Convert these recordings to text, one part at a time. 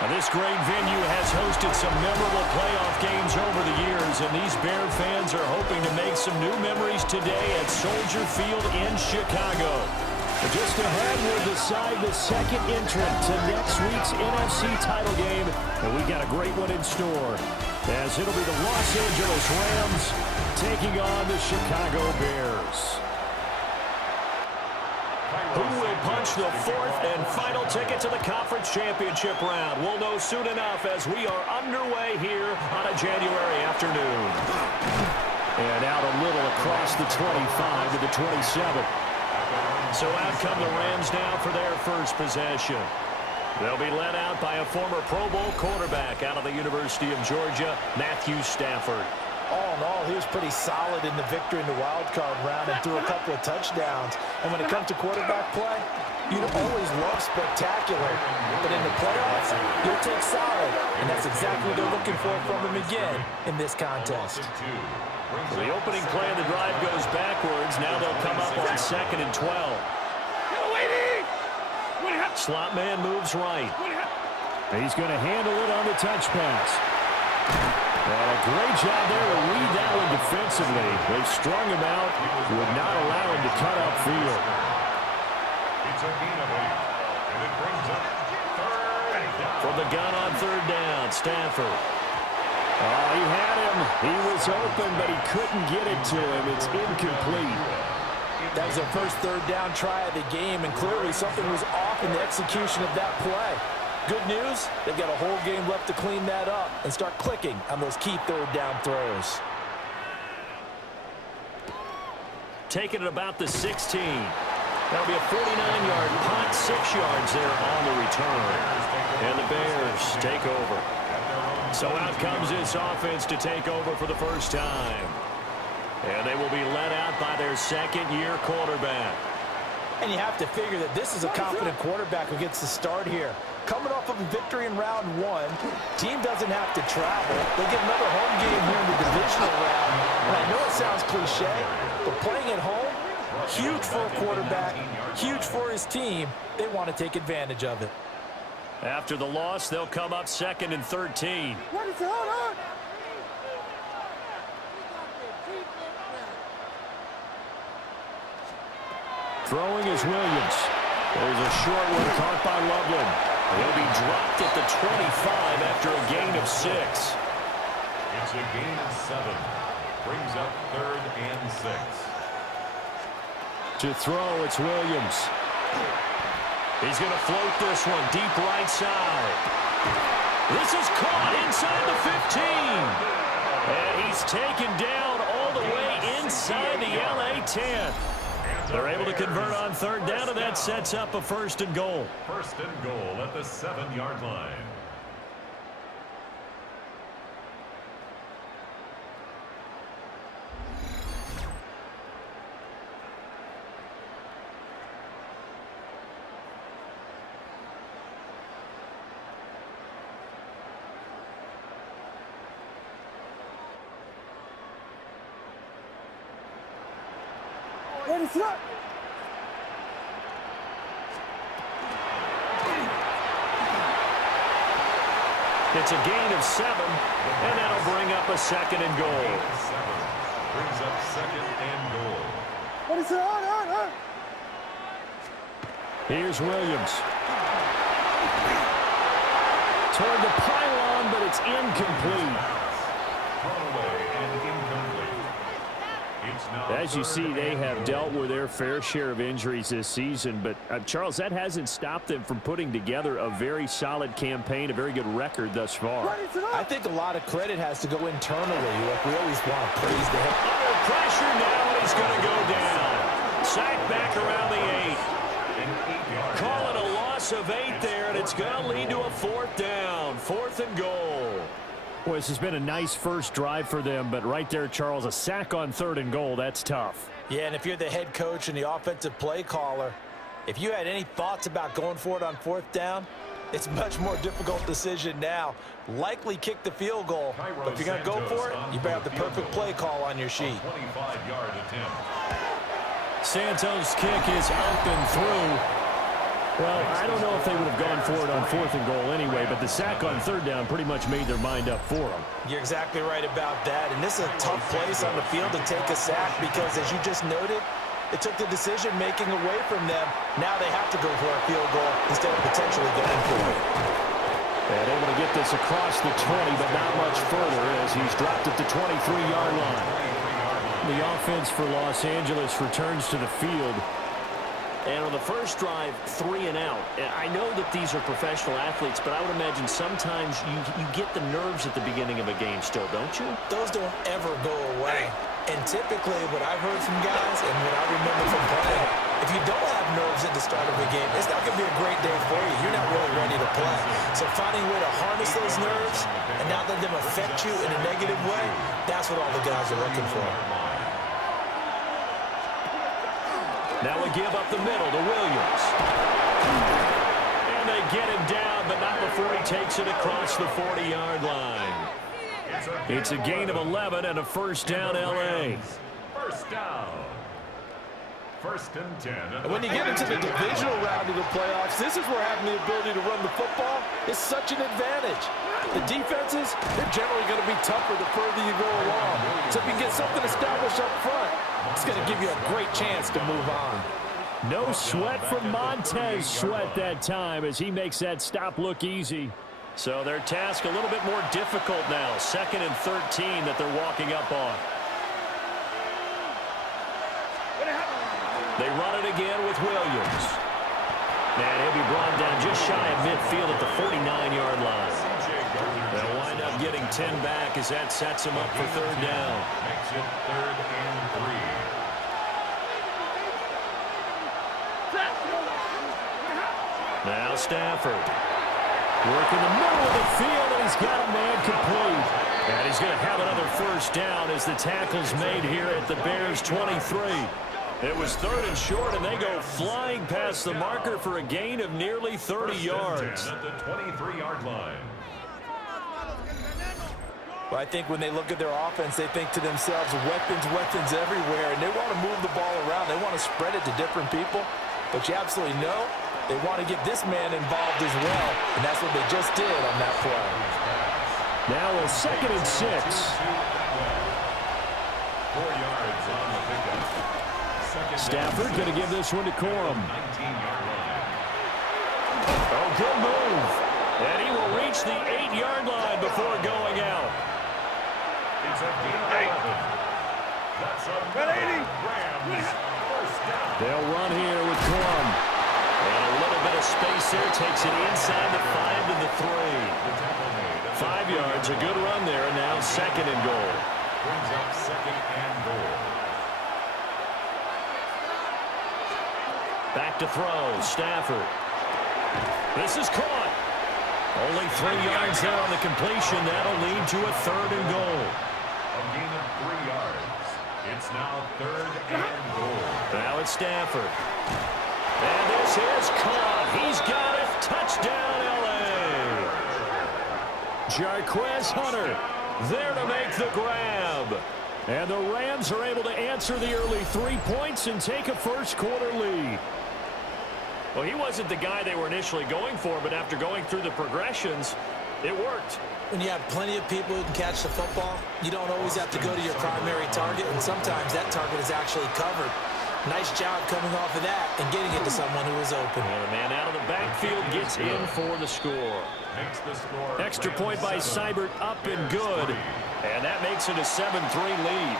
Now, this great venue has hosted some memorable playoff games over the years, and these Bear fans are hoping to make some new memories today at Soldier Field in Chicago. Just ahead, we'll decide the second entrant to next week's NFC title game, and we've got a great one in store, as it'll be the Los Angeles Rams taking on the Chicago Bears. Who will punch the fourth and final ticket to the conference championship round? We'll know soon enough as we are underway here on a January afternoon. And out a little across the 25 to the 27. So out come the Rams now for their first possession. They'll be led out by a former Pro Bowl quarterback out of the University of Georgia, Matthew Stafford. All in all, he was pretty solid in the victory in the wild card round and threw a couple of touchdowns. And when it comes to quarterback play, you don't always love spectacular. But in the playoffs, you'll take solid. And that's exactly what they're looking for from him again in this contest. The opening play of the drive goes backwards. Now they'll come up on 2nd and 12. Slot man moves right. He's going to handle it on the touch pass. And a great job there to read that one defensively. They strung him out, would not allow him to cut upfield. It's a gain of 8, and it brings up 3rd down. From the gun on 3rd down, Stafford. Oh, he had him. He was open, but he couldn't get it to him. It's incomplete. That was their first 3rd down try of the game, and clearly something was off in the execution of that play. Good news, they've got a whole game left to clean that up and start clicking on those key 3rd down throws. Taking it about the 16. That'll be a 49-yard punt, 6 yards there on the return. And the Bears take over. So out comes this offense to take over for the first time. And they will be led out by their second-year quarterback. And you have to figure that this is a confident quarterback who gets the start here. Coming off of a victory in round 1, team doesn't have to travel. They get another home game here in the divisional round. And I know it sounds cliche, but playing at home, huge for a quarterback, huge for his team. They want to take advantage of it. After the loss, they'll come up 2nd and 13. Throwing is Williams. There's a short one caught by Loveland. He'll be dropped at the 25 after a gain of 6. It's a gain of 7. Brings up 3rd and 6. To throw, it's Williams. He's going to float this one deep right side. This is caught inside the 15. And he's taken down all the way inside the LA 10. They're able to convert on 3rd down, and that sets up a 1st and goal. 1st and goal at the 7-yard line. It's a gain of 7, and that'll bring up a 2nd and goal. 7 brings up 2nd and goal. Here's Williams. Toward the pylon, but it's incomplete. Thrown away and incomplete. It's now As you see, they have dealt with their fair share of injuries this season, but Charles, that hasn't stopped them from putting together a very solid campaign, a very good record thus far. I think a lot of credit has to go internally. Like we always want to praise the head. Under pressure now, and he's going to go down. Sacked back around the 8. Calling a loss of 8 there, and it's going to lead to a 4th down. 4th and goal. Boy, this has been a nice first drive for them, but right there, Charles, a sack on 3rd and goal, that's tough. Yeah, and if you're the head coach and the offensive play caller, if you had any thoughts about going for it on 4th down, it's a much more difficult decision now. Likely kick the field goal, but if you're going to go for it, you better have the perfect play call on your sheet. 25-yard attempt. Santos' kick is up and through. Well, I don't know if they would have gone for it on 4th and goal anyway, but the sack on 3rd down pretty much made their mind up for them. You're exactly right about that. And this is a tough place on the field to take a sack because, as you just noted, it took the decision-making away from them. Now they have to go for a field goal instead of potentially going for it. And able to get this across the 20, but not much further as he's dropped at the 23-yard line. The offense for Los Angeles returns to the field. And on the first drive, 3 and out. And I know that these are professional athletes, but I would imagine sometimes you get the nerves at the beginning of a game still, don't you? Those don't ever go away. And typically what I've heard from guys and what I remember from playing, if you don't have nerves at the start of a game, it's not going to be a great day for you. You're not really ready to play. So finding a way to harness those nerves and not let them affect you in a negative way, that's what all the guys are looking for. Now we give up the middle to Williams. And they get him down, but not before he takes it across the 40-yard line. It's a gain of 11 and a first down, L.A. First down. 1st and 10. And when you get into the divisional round of the playoffs, this is where having the ability to run the football is such an advantage. The defenses, they're generally going to be tougher the further you go along. So if you get something established up front, it's going to give you a great chance to move on. No sweat from Montez Sweat that time as he makes that stop look easy. So their task a little bit more difficult now. 2nd and 13 that they're walking up on. They run it again with Williams. And he'll be brought down just shy of midfield at the 49-yard line. They'll wind up getting 10 back as that sets them up for 3rd down. Makes it 3rd and 3. Now Stafford. Working the middle of the field, and he's got a man complete. And he's going to have another first down as the tackle's made here at the Bears' 23. It was 3rd and short, and they go flying past the marker for a gain of nearly 30 yards. At the 23-yard line. Well, I think when they look at their offense, they think to themselves, weapons everywhere, and they want to move the ball around. They want to spread it to different people. But you absolutely know they want to get this man involved as well, and that's what they just did on that play. Now a 2nd and 6. 4 yards on the pickup. Stafford going to give this one to Corum. 19-yard line. Oh, good move. And he will reach the 8-yard line before going out. It's a gain of 11. That's a Rams first down. They'll run here with Corum. And a little bit of space there takes it inside the 5 to the 3. 5 yards, a good run there, and now 2nd and goal. Brings up 2nd and goal. Back to throw, Stafford. This is caught. Only 3 yards there on the completion. That'll lead to a 3rd and goal. A gain of 3 yards. It's now 3rd and goal. Now it's Stafford. And this is caught. He's got it. Touchdown, L.A. Jarquez Hunter There to make the grab. And the Rams are able to answer the early 3 points and take a first-quarter lead. Well, he wasn't the guy they were initially going for, but after going through the progressions, it worked. When you have plenty of people who can catch the football, you don't always have to go to your primary target, and sometimes that target is actually covered. Nice job coming off of that and getting it to someone who is open. And the man out of the backfield gets in for the score. Makes the score. Extra point by Seibert, up and good. And that makes it a 7-3 lead.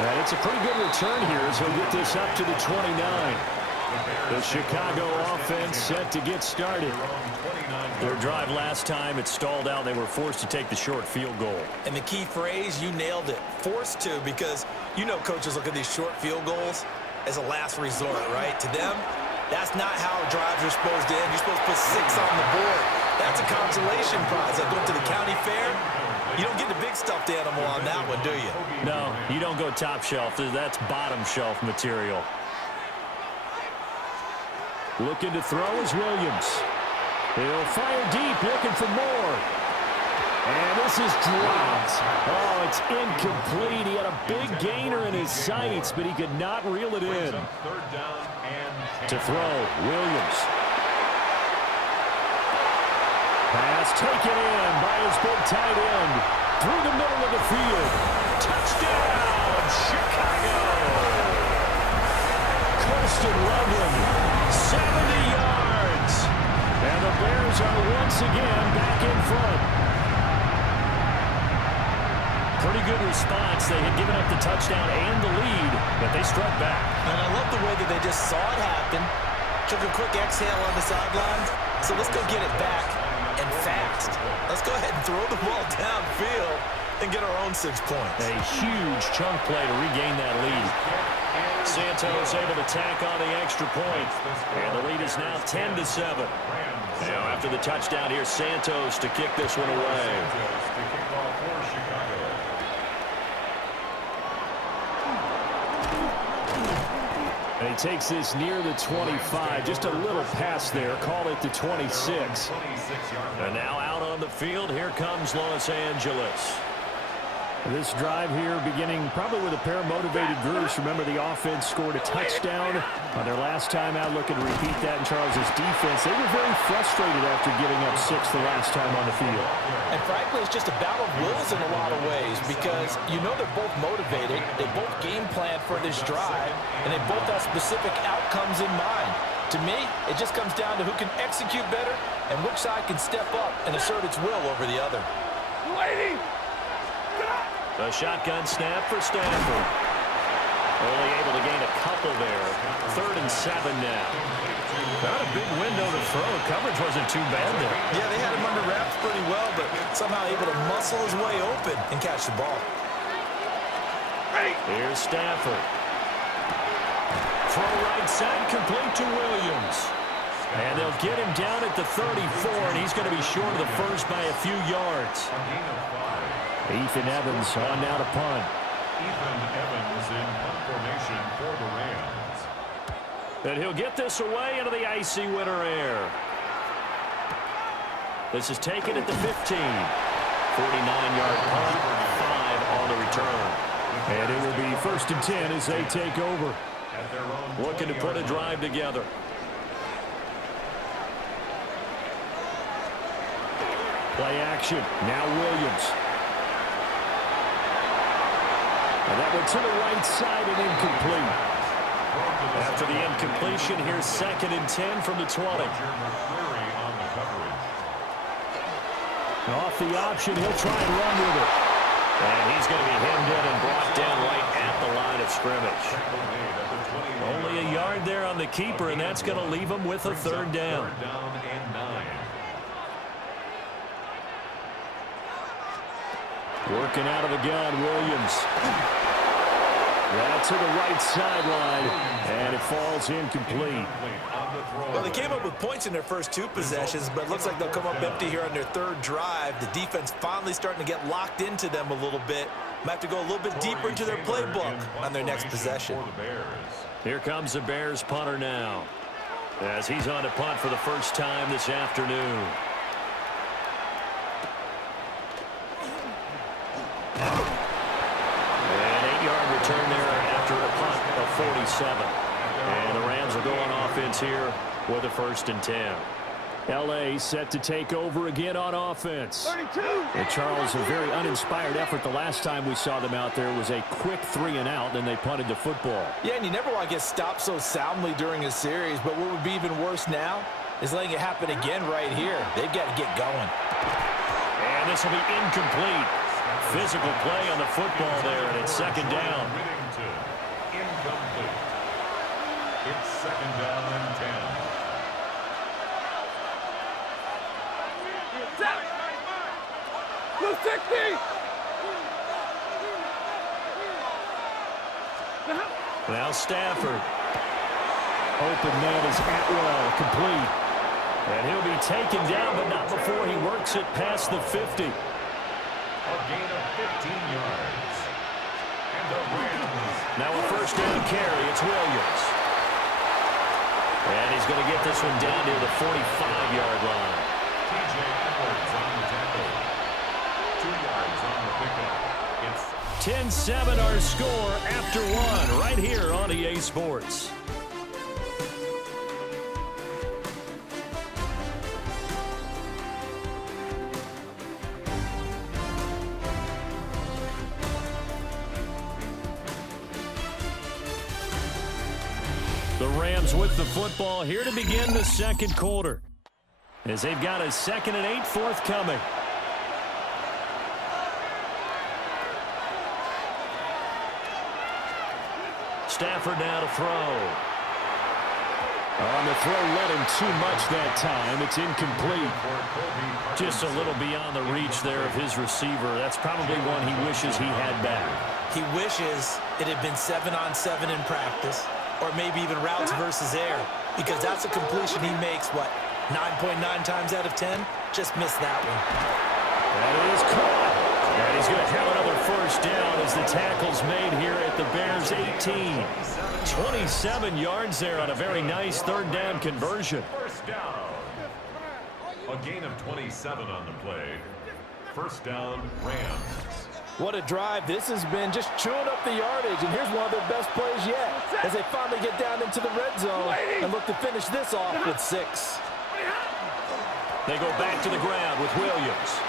And it's a pretty good return here as he'll get this up to the 29. The Chicago offense set to get started. Their drive last time, it stalled out. They were forced to take the short field goal. And the key phrase, you nailed it. Forced to, because you know coaches look at these short field goals as a last resort, right? To them, that's not how drives are supposed to end. You're supposed to put 6 on the board. That's a consolation prize. Like going to the county fair, you don't get the big stuffed animal on that one, do you? No, you don't go top shelf. That's bottom shelf material. Looking to throw is Williams. He'll fire deep, looking for more. And this is dropped. Oh, it's incomplete. He had a big gainer in his sights, but he could not reel it in. Third down and 10. To throw, Williams. Pass taken in by his big tight end. Through the middle of the field. Touchdown, Chicago. Colston Loveland, 70 yards. And the Bears are once again back in front. Pretty good response. They had given up the touchdown and the lead, but they struck back. And I love the way that they just saw it happen, took a quick exhale on the sidelines. So let's go get it back, and fast. Let's go ahead and throw the ball downfield and get our own 6 points. A huge chunk play to regain that lead. Santos able to tack on the extra point, and the lead is now 10-7. Now after the touchdown, here's Santos to kick this one away. And he takes this near the 25. Just a little pass there. Call it the 26. And now out on the field, here comes Los Angeles. This drive here beginning probably with a pair of motivated groups. Remember, the offense scored a touchdown on their last time out. Looking to repeat that in Charles's defense. They were very frustrated after giving up 6 the last time on the field. And frankly, it's just a battle of wills in a lot of ways because you know they're both motivated. They both game plan for this drive, and they both have specific outcomes in mind. To me, it just comes down to who can execute better and which side can step up and assert its will over the other. A shotgun snap for Stafford. Only able to gain a couple there. 3rd and 7 now. Not a big window to throw. Coverage wasn't too bad there. Yeah, they had him under wraps pretty well, but somehow able to muscle his way open and catch the ball. Here's Stafford. Throw right side, complete to Williams. And they'll get him down at the 34, and he's going to be short of the first by a few yards. Ethan Evans on now to punt. Ethan Evans in punt formation for the Rams. And he'll get this away into the icy winter air. This is taken at the 15. 49-yard punt, 5 on the return. And it will be 1st and 10 as they take over. Looking to put a drive together. Play action. Now Williams. And that one to the right side and incomplete. After the incompletion, here's 2nd and 10 from the 20. Off the option, he'll try and run with it. And he's going to be hemmed in and brought down right at the line of scrimmage. Only a yard there on the keeper, and that's going to leave him with a 3rd down. Working out of the gun, Williams. Right to the right sideline, and it falls incomplete. Well, they came up with points in their first 2 possessions, but it looks like they'll come up empty here on their 3rd drive. The defense finally starting to get locked into them a little bit. Might have to go a little bit deeper into their playbook on their next possession. Here comes the Bears punter now, as he's on to punt for the first time this afternoon. Return there after a punt of 47. And the Rams are going offense here with a 1st and 10. L.A. set to take over again on offense. 32. And Charles, a very uninspired effort the last time we saw them out there. It was a quick 3-and-out, then they punted the football. Yeah, and you never want to get stopped so soundly during a series, but what would be even worse now is letting it happen again right here. They've got to get going. And this will be incomplete. Physical play on the football there, and it's 2nd down. Incomplete. It's 2nd down and 10. Now Stafford. Open man is Atwell, complete. And he'll be taken down, but not before he works it past the 50. A gain of 15 yards. And the Rams. Now a 1st down carry. It's Williams. And he's going to get this one down near the 45-yard line. TJ Edwards on the tackle. 10-7 our score after one right here on EA Sports. The Rams with the football here to begin the second quarter, as they've got a 2nd and 8 forthcoming. Stafford now to throw. On the throw, led him too much that time. It's incomplete. Just a little beyond the reach there of his receiver. That's probably one he wishes he had back. He wishes it had been 7-on-7 in practice, or maybe even routes versus air, because that's a completion he makes, what, 9.9 times out of 10? Just missed that one. That is caught. And he's going to have another first down as the tackle's made here at the Bears' 18. 27 yards there on a very nice 3rd down conversion. First down. A gain of 27 on the play. First down, Rams. What a drive this has been, just chewing up the yardage, and here's one of their best plays yet as they finally get down into the red zone and look to finish this off with 6. They go back to the ground with Williams.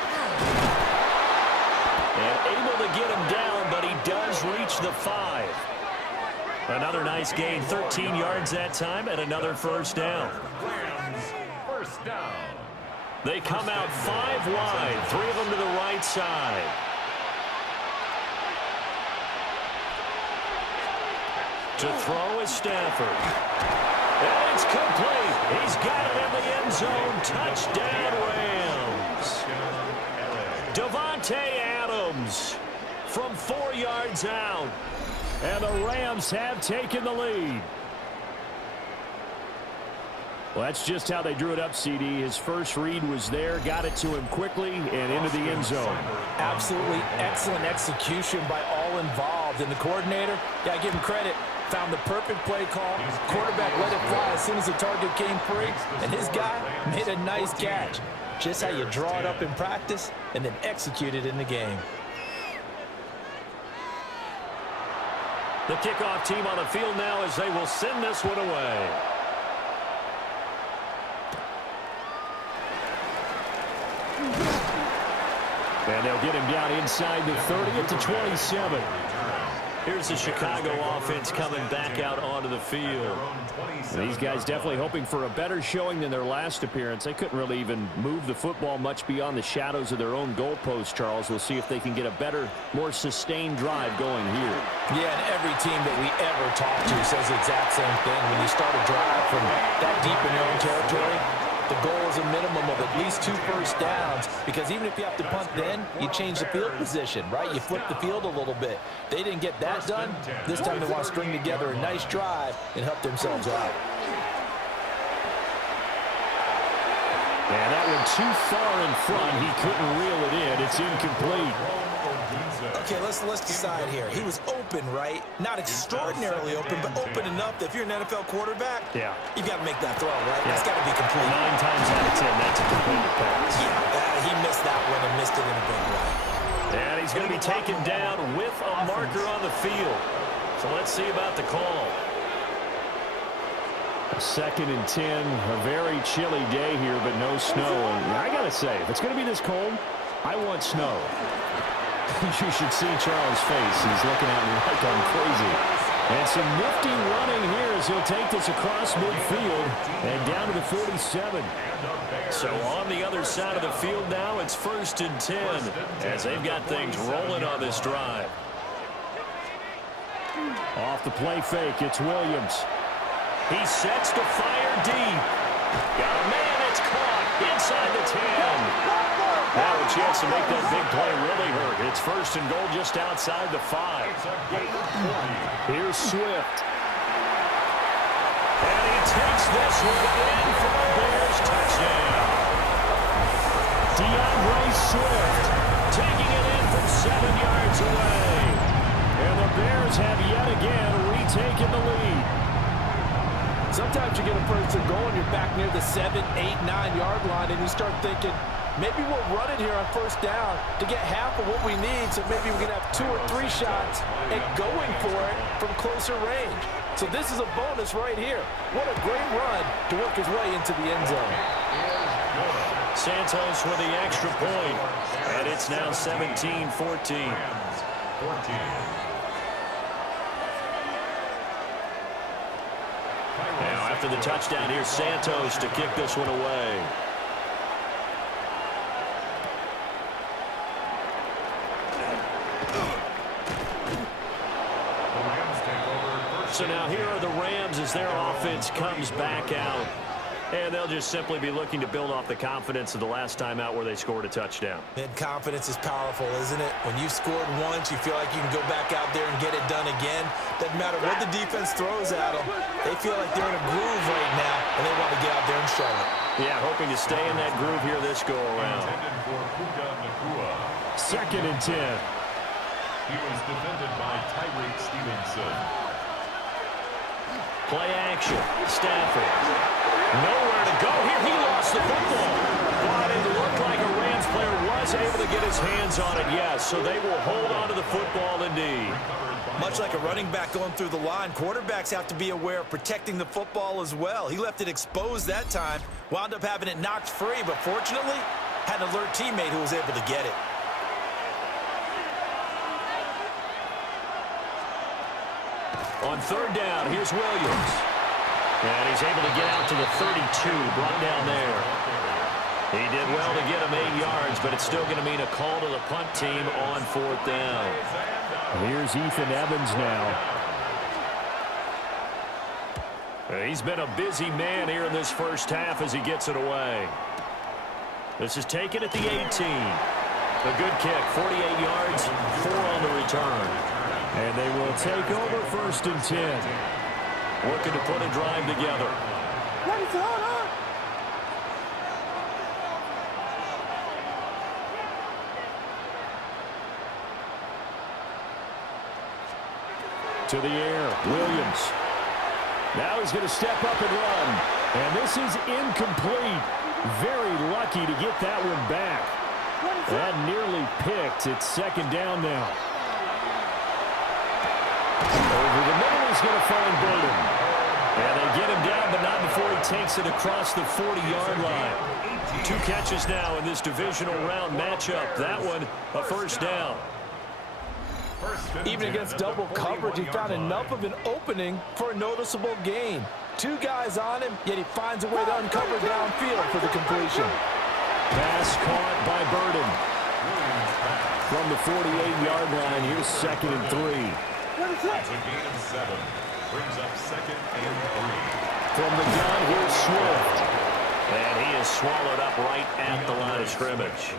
And able to get him down, but he does reach the 5. Another nice gain, 13 yards that time, and another first down. Rams, first down. They come out 5 wide, 3 of them to the right side. To throw is Stafford. And it's complete. He's got it in the end zone. Touchdown, Rams. Davante Adams from 4 yards out. And the Rams have taken the lead. Well, that's just how they drew it up, CD. His first read was there, got it to him quickly, and into the end zone. Absolutely excellent execution by all involved. And the coordinator, got to give him credit, found the perfect play call. Quarterback let it fly as soon as the target came free, and his guy made a nice catch. Just how you draw it up in practice and then execute it in the game. The kickoff team on the field now as they will send this one away. And they'll get him down inside the 30 at the 27. Here's the Chicago offense coming back out onto the field. These guys definitely hoping for a better showing than their last appearance. They couldn't really even move the football much beyond the shadows of their own goalpost, Charles. We'll see if they can get a better, more sustained drive going here. Yeah, and every team that we ever talk to says the exact same thing. When you start a drive from that deep in your own territory, the goal is a minimum of at least 2 first downs, because even if you have to punt then, you change the field position, right? You flip the field a little bit. They didn't get that done. This time they want to string together a nice drive and help themselves out. And that one too far in front. He couldn't reel it in. It's incomplete. Okay, let's decide here. He was open, right? Not extraordinarily open, but open enough that if you're an NFL quarterback, yeah, you've got to make that throw, right? That's got to be complete. 9 times out of 10, that's a completed pass. Yeah, he missed that one and missed it in a big way. And he's going to be taken down with a marker on the field. So let's see about the call. 2nd and 10, a very chilly day here, but no snow. And I got to say, if it's going to be this cold, I want snow. You should see Charles' face. He's looking at me like I'm crazy. And some nifty running here as he'll take this across midfield and down to the 47. So on the other side of the field now, it's 1st and 10 as they've got things rolling on this drive. Off the play fake, it's Williams. He sets to fire deep. Got a man, it's caught inside the 10. Now a chance to make that big play really hurt. It's 1st and goal just outside the 5. Here's Swift. And he takes this one in for the Bears touchdown. DeAndre Swift taking it in from 7 yards away. And the Bears have yet again retaken the lead. Sometimes you get a 1st and goal and you're back near the 7, 8, 9 yard line and you start thinking, Maybe we'll run it here on first down to get half of what we need, so maybe we can have 2 or 3 shots at going for it from closer range. So this is a bonus right here. What a great run to work his way into the end zone. Santos with the extra point, and it's now 17-14. Now after the touchdown, here's Santos to kick this one away. So now here are the Rams as their offense comes back out. And they'll just simply be looking to build off the confidence of the last time out where they scored a touchdown. And confidence is powerful, isn't it? When you've scored once, you feel like you can go back out there and get it done again. Doesn't matter what the defense throws at them. They feel like they're in a groove right now, and they want to get out there and show it. Yeah, hoping to stay in that groove here this go-around. 2nd and 10. He was defended by Tyreek Stevenson. Play action. Stafford. Nowhere to go here. He lost the football. But it looked like a Rams player was able to get his hands on it, yes. So they will hold on to the football indeed. Much like a running back going through the line, quarterbacks have to be aware of protecting the football as well. He left it exposed that time, wound up having it knocked free, but fortunately, had an alert teammate who was able to get it. On 3rd down, here's Williams. And he's able to get out to the 32, brought down there. He did well to get him 8 yards, but it's still going to mean a call to the punt team on 4th down. Here's Ethan Evans now. He's been a busy man here in this first half as he gets it away. This is taken at the 18. A good kick, 48 yards, 4 on the return. And they will take over 1st and 10. Looking to put a drive together. What is going on? To the air, Williams. Now he's going to step up and run. And this is incomplete. Very lucky to get that one back. That nearly picked. It's 2nd down now. Over the middle, he's going to find Burden. And they get him down, but not before he takes it across the 40-yard line. 2 catches now in this divisional round matchup. That one, a 1st down. Even against double coverage, he found enough of an opening for a noticeable gain. 2 guys on him, yet he finds a way to uncover downfield for the completion. Pass caught by Burden. From the 48-yard line, here's 2nd and 3. It's a gain of 7. Brings up 2nd and 3. From the gun, here's Swift. And he is swallowed up right at the line of scrimmage.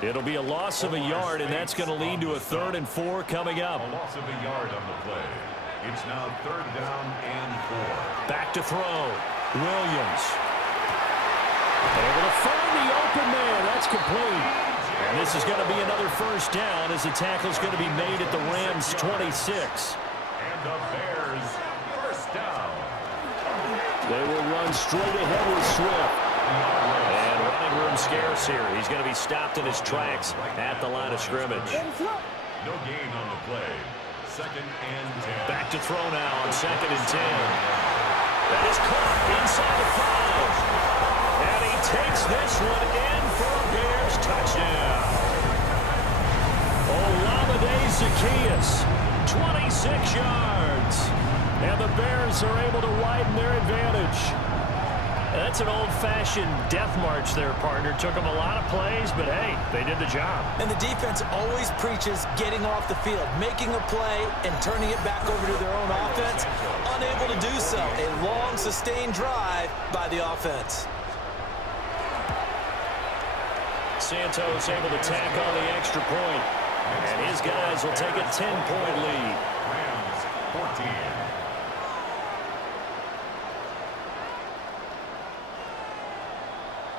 It'll be a loss of a yard, and that's going to lead to a 3rd and 4 coming up. A loss of a yard on the play. It's now 3rd down and 4. Back to throw. Williams. Able to find the open man. That's complete. And this is going to be another 1st down as the tackle is going to be made at the Rams' 26. And the Bears, 1st down. They will run straight ahead with Swift. And running room scarce here. He's going to be stopped in his tracks at the line of scrimmage. No gain on the play. 2nd and 10. Back to throw now on 2nd and 10. That is caught inside the 5. And he takes this one in for a Bears touchdown. Olamide Zaccheaus, 26 yards. And the Bears are able to widen their advantage. That's an old-fashioned death march there, partner. Took them a lot of plays, but hey, they did the job. And the defense always preaches getting off the field, making a play, and turning it back over to their own offense. Unable to do so. A long, sustained drive by the offense. Santos able to tack on the extra point. And his guys will take a 10-point lead. Rams, 14.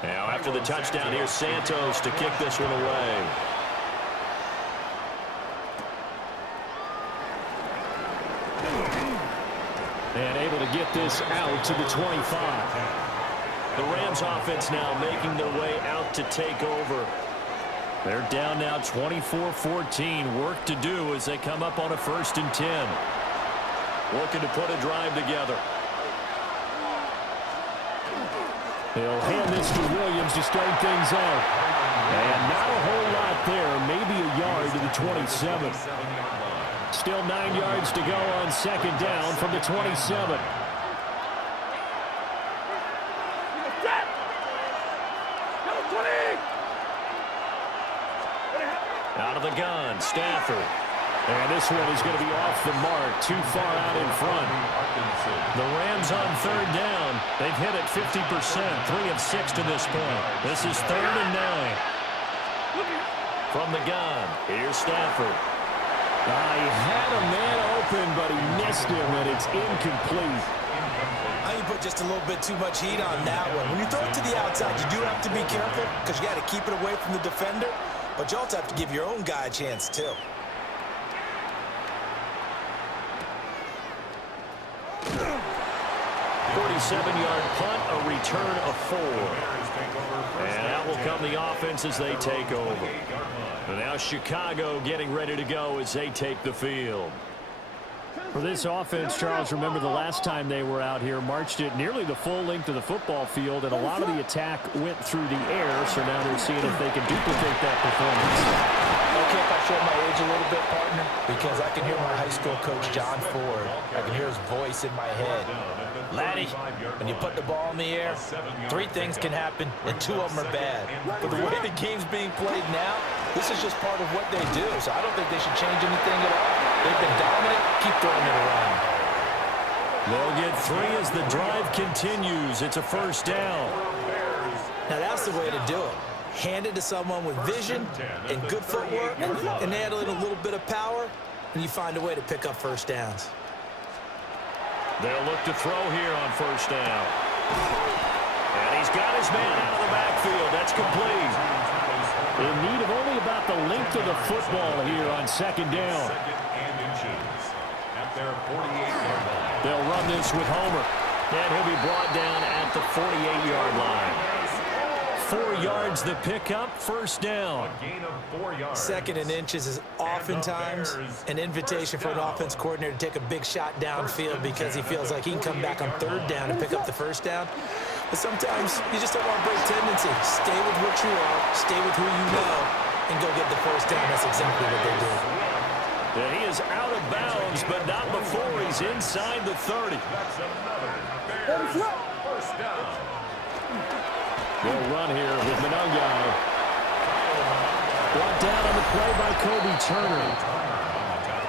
Now, after the touchdown, here's Santos to kick this one away. And able to get this out to the 25. The Rams offense now making their way out to take over. They're down now 24-14. Work to do as they come up on a 1st and 10. Looking to put a drive together. He'll hand this to Williams to start things out. And not a whole lot there. Maybe a yard to the 27. Still 9 yards to go on 2nd down from the 27. Out of the gun, Stafford. And this one is going to be off the mark, too far out in front. The Rams on 3rd down. They've hit it 50%, 3 of 6 to this point. This is 3rd and 9. From the gun, here's Stafford. He had a man open, but he missed him, and it's incomplete. I think you put just a little bit too much heat on that one. When you throw it to the outside, you do have to be careful because you got to keep it away from the defender. But you also have to give your own guy a chance, too. $47-yard punt, a return of 4. And out will come the offense as they take over. And now Chicago getting ready to go as they take the field. For this offense, Charles, remember the last time they were out here, marched it nearly the full length of the football field, and a lot of the attack went through the air, so now they're seeing if they can duplicate that performance. Okay, if I show my age a little bit, partner, because I can hear my high school coach, John Ford. I can hear his voice in my head. Laddie, when you put the ball in the air, 3 things can happen, and 2 of them are bad. But the way the game's being played now, this is just part of what they do, so I don't think they should change anything at all. They've been dominant. Keep throwing it around. They'll get 3 as the drive continues. It's a 1st down. Now, that's the way to do it. Hand it to someone with vision and good footwork and add in a little bit of power, and you find a way to pick up 1st downs. They'll look to throw here on 1st down. And he's got his man out of the backfield. That's complete. In need of only about the length of the football here on 2nd down. They'll run this with Homer. And he'll be brought down at the 48-yard line. 4 yards the pickup, 1st down. 2nd and inches is oftentimes an invitation for an offense coordinator to take a big shot downfield because he feels like he can come back on 3rd down and pick up the 1st down. But sometimes you just don't want to break tendency. Stay with what you are, stay with who you know, and go get the 1st down. That's exactly what they do. And he is out of bounds, but not before he's inside the 30. They'll run here with Monongai. Brought down on the play by Kobe Turner.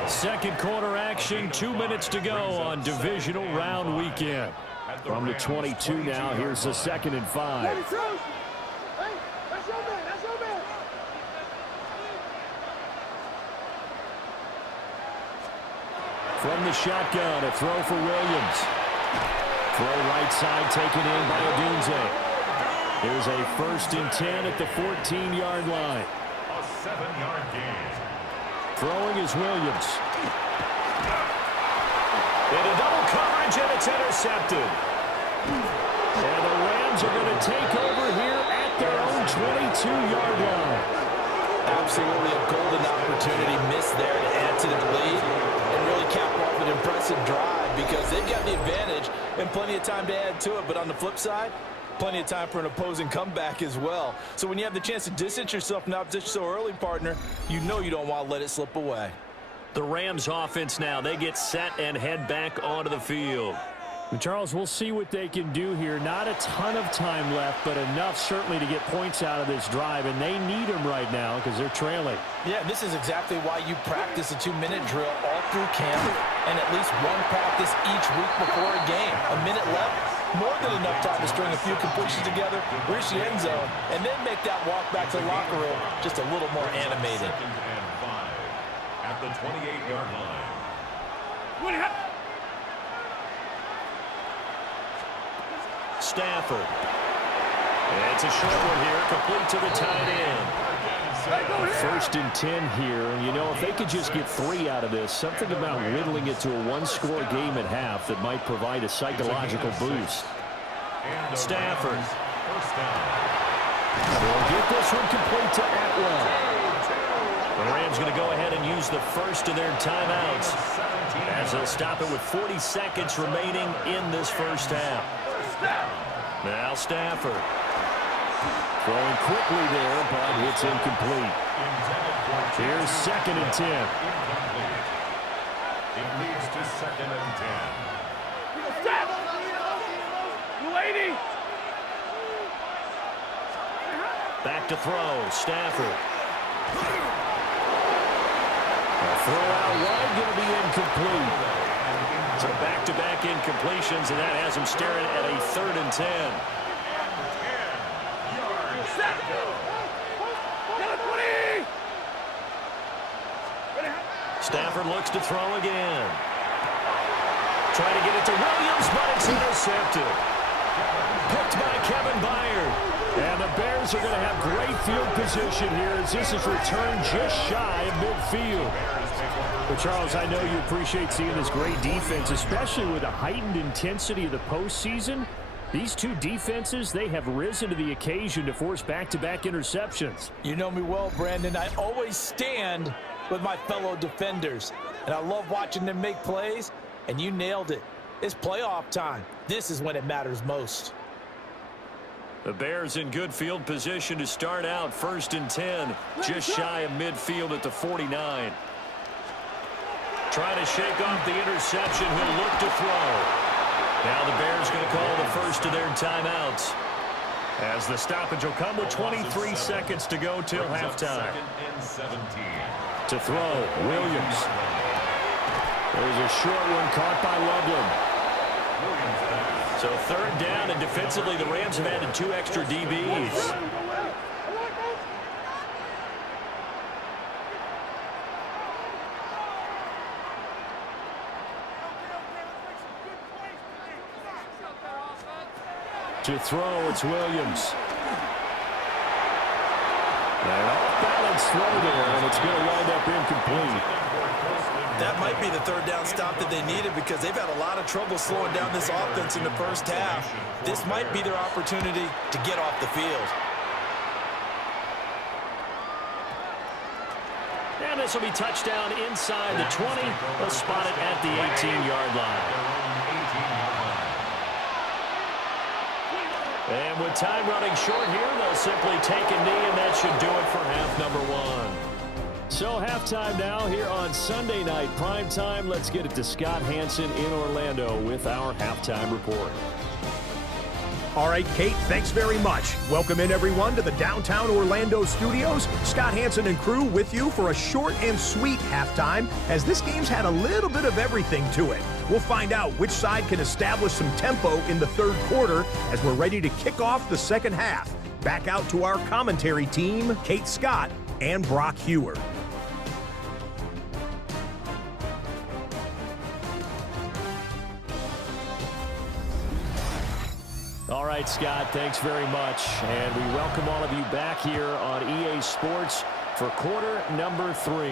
2nd quarter action, 2 minutes to go on divisional round weekend. From the 22 now, here's the 2nd and 5. From the shotgun, a throw for Williams. Throw right side taken in by Odunze. Here's a 1st and 10 at the 14-yard line. A 7-yard gain. Throwing is Williams. Into double coverage, and it's intercepted. And the Rams are going to take over here at their own 22-yard line. Absolutely a golden opportunity missed there to add to the lead and really cap off an impressive drive because they've got the advantage and plenty of time to add to it. But on the flip side, plenty of time for an opposing comeback as well. So when you have the chance to distance yourself from the opposition so early, partner, you know you don't want to let it slip away. The Rams offense now, they get set and head back onto the field. And Charles, we'll see what they can do here. Not a ton of time left, but enough certainly to get points out of this drive, and they need them right now because they're trailing. Yeah, this is exactly why you practice a 2-minute drill all through camp and at least one practice each week before a game. A minute left, more than enough time to string a few completions together, reach the end zone, and then make that walk back to the locker room just a little more animated. 2nd and 5 at the 28-yard line. Stafford. And it's a short one here, complete to the tight end. 1st and 10 here. And, you know, if they could just get 3 out of this, something about whittling it to a 1-score game at half that might provide a psychological boost. Stafford. First down. They'll get this one complete to Atwell. The Rams going to go ahead and use the first of their timeouts as they'll stop it with 40 seconds remaining in this first half. Now Stafford. Throwing quickly there, but it's incomplete. Here's 2nd and 10. It leads to 2nd and 10. Lady! Back to throw. Stafford. A throw out wide going to be incomplete. So back-to-back incompletions, and that has him staring at a 3rd and 10. Stafford looks to throw again. Trying to get it to Williams, but it's intercepted. Picked by Kevin Byard. And the Bears are going to have great field position here as this is returned just shy of midfield. Well, Charles, I know you appreciate seeing this great defense, especially with the heightened intensity of the postseason. These two defenses, they have risen to the occasion to force back-to-back interceptions. You know me well, Brandon. I always stand with my fellow defenders, and I love watching them make plays, and you nailed it. It's playoff time. This is when it matters most. The Bears in good field position to start out 1st and 10, just shy of midfield at the 49. Trying to shake off the interception. He'll look to throw. Now the Bears going to call the first of their timeouts, as the stoppage will come with 23 seconds to go till halftime. 2nd and 17. To throw, Williams. There's a short one caught by Loveland. So 3rd down, and defensively the Rams have added 2 extra DBs. To throw, it's Williams. An off-balance throw there, and it's going to wind up incomplete. That might be the 3rd down stop that they needed because they've had a lot of trouble slowing down this offense in the first half. This might be their opportunity to get off the field. And this will be touchdown inside the 20. They'll spot it at the 18-yard line. And with time running short here, they'll simply take a knee, and that should do it for half number 1. So halftime now here on Sunday night prime time. Let's get it to Scott Hansen in Orlando with our halftime report. All right, Kate, thanks very much. Welcome in, everyone, to the downtown Orlando studios. Scott Hansen and crew with you for a short and sweet halftime, as this game's had a little bit of everything to it. We'll find out which side can establish some tempo in the 3rd quarter as we're ready to kick off the 2nd half. Back out to our commentary team, Kate Scott and Brock Hewer. All right, Scott, thanks very much. And we welcome all of you back here on EA Sports for quarter number 3.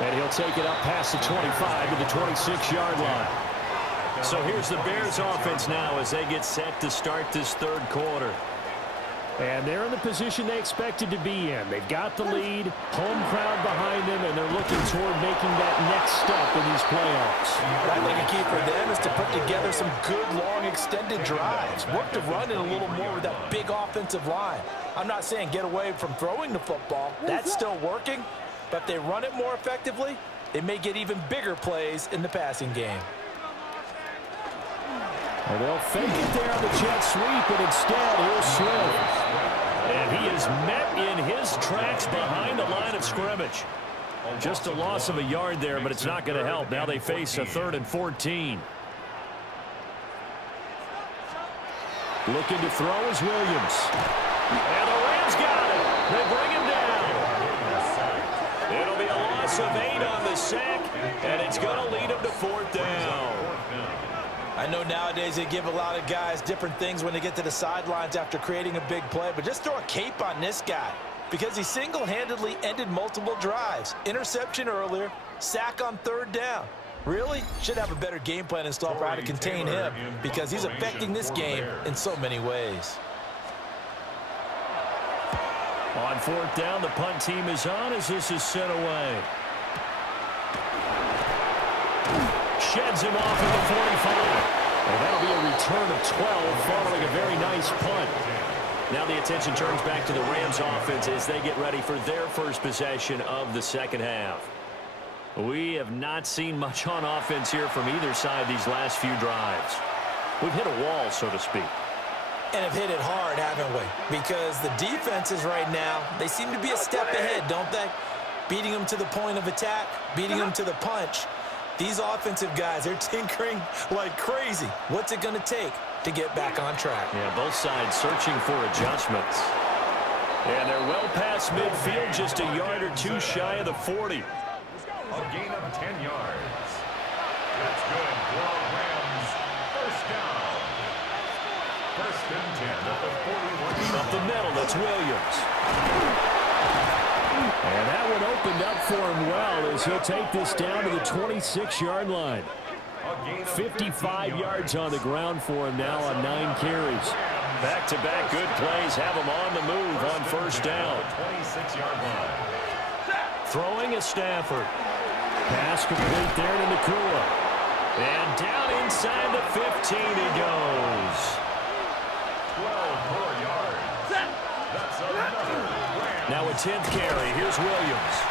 And he'll take it up past the 25 to the 26-yard line. So here's the Bears offense now as they get set to start this 3rd quarter. And they're in the position they expected to be in. They've got the lead, home crowd behind them, and they're looking toward making that next step in these playoffs. I think a key for them is to put together some good, long, extended drives. Work to run it a little more with that big offensive line. I'm not saying get away from throwing the football. That's still working. But if they run it more effectively, they may get even bigger plays in the passing game. And they'll fake it there on the jet sweep, but instead he'll Swift. And he is met in his tracks behind the line of scrimmage. Just a loss of a yard there, but it's not going to help. Now they face a 3rd and 14. Looking to throw is Williams. And the Rams got it. They bring him down. It'll be a loss of 8 on the sack, and it's going to lead them to 4th down. I know nowadays they give a lot of guys different things when they get to the sidelines after creating a big play, but just throw a cape on this guy because he single-handedly ended multiple drives. Interception earlier, sack on 3rd down. Really? Should have a better game plan installed for how to contain him because he's affecting this game in so many ways. On fourth down, the punt team is on as this is sent away. Sheds him off at the 45. And that'll be a return of 12 following a very nice punt. Now the attention turns back to the Rams offense as they get ready for their first possession of the second half. We have not seen much on offense here from either side these last few drives. We've hit a wall, so to speak. And have hit it hard, haven't we? Because the defenses right now, they seem to be a step ahead, don't they? Beating them to the point of attack, beating them to the punch. These offensive guys, they're tinkering like crazy. What's it going to take to get back on track? Yeah, both sides searching for adjustments. And they're well past midfield, just a yard or two shy of the 40. A gain of 10 yards. That's good for our Rams. First down. First and 10 at the 41. Up the middle, that's Williams. And that one opened up for him well as he'll take this down to the 26-yard line. 55 yards on the ground for him now on 9 carries. Back-to-back good plays have him on the move on first down. 26-yard line. Throwing is Stafford. Pass complete there to Nakua. And down inside the 15 he goes. 12 more yards. That's another. Now a 10th carry. Here's Williams.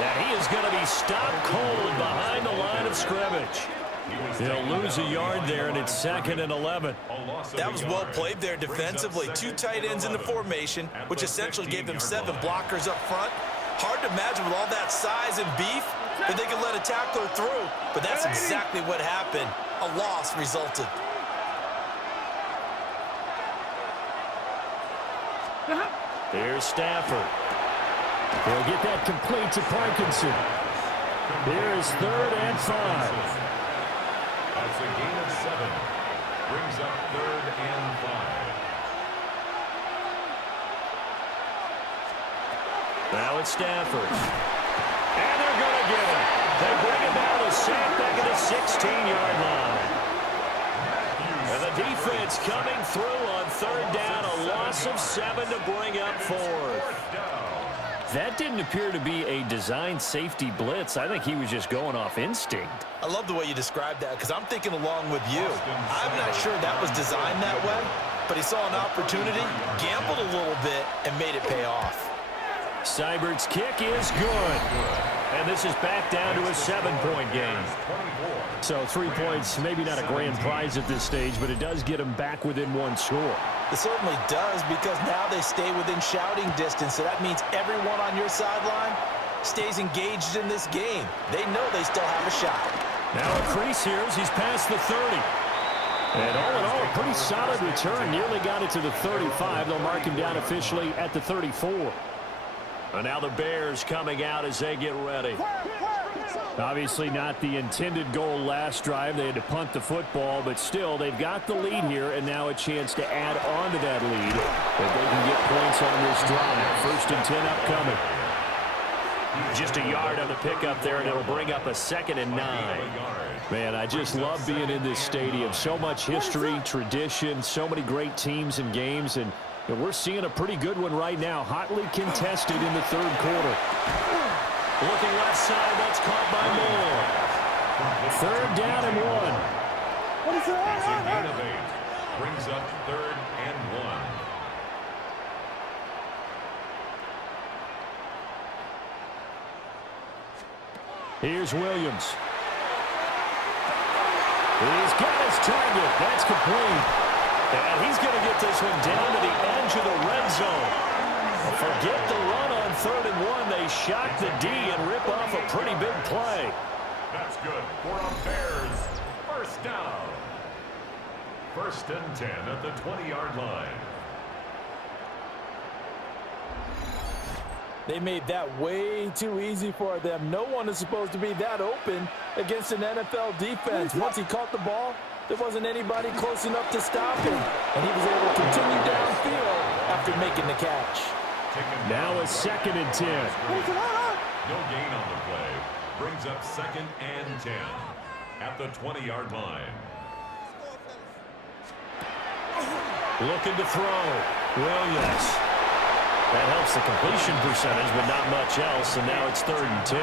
And he is going to be stopped cold behind the line of scrimmage. He'll lose a yard there, and it's 2nd and 11. That was well played there defensively. 2 tight ends in the formation, which essentially gave them 7 blockers up front. Hard to imagine with all that size and beef that they could let a tackler through. But that's exactly what happened. A loss resulted. Here's Stafford. He'll get that complete to Parkinson. Here's 3rd and 5. That's a gain of 7. Brings up 3rd and 5. Now it's Stafford. And they're going to get him. They bring him down to sack back at the 16-yard line. And the defense coming through on 3rd down. A loss of 7 to bring up 4th. That didn't appear to be a designed safety blitz. I think he was just going off instinct. I love the way you described that because I'm thinking along with you. I'm not sure that was designed that way, but he saw an opportunity, gambled a little bit, and made it pay off. Seibert's kick is good. And this is back down to a 7-point game. So 3 points, maybe not a grand prize at this stage, but it does get them back within 1 score. It certainly does because now they stay within shouting distance, so that means everyone on your sideline stays engaged in this game. They know they still have a shot. Now a crease here as he's past the 30. And all in all, a pretty solid return. Nearly got it to the 35. They'll mark him down officially at the 34. And now the Bears coming out as they get ready. Obviously not the intended goal last drive. They had to punt the football, but still they've got the lead here and now a chance to add on to that lead if they can get points on this drive. 1st and 10 upcoming. Just a yard on the pickup there, and it'll bring up a 2nd and 9. Man, I just love being in this stadium. So much history, tradition, so many great teams and games, and we're seeing a pretty good one right now. Hotly contested in the 3rd quarter. Looking left side, that's caught by Moore. 3rd down and 1. What is that? It's a gain of 8. Brings up 3rd and 1. Here's Williams. He's got his target. That's complete. And he's going to get this one down to the edge of the red zone. Forget the run on 3rd and 1. They shock the D and rip off a pretty big play. That's good for our Bears. First down. 1st and 10 at the 20-yard line. They made that way too easy for them. No one is supposed to be that open against an NFL defense. Once he caught the ball, there wasn't anybody close enough to stop him. And he was able to continue downfield after making the catch. Now a 2nd and 10. No gain on the play. brings up 2nd and 10 at the 20-yard line. Looking to throw. Williams. That helps the completion percentage, but not much else, and now it's 3rd and 10.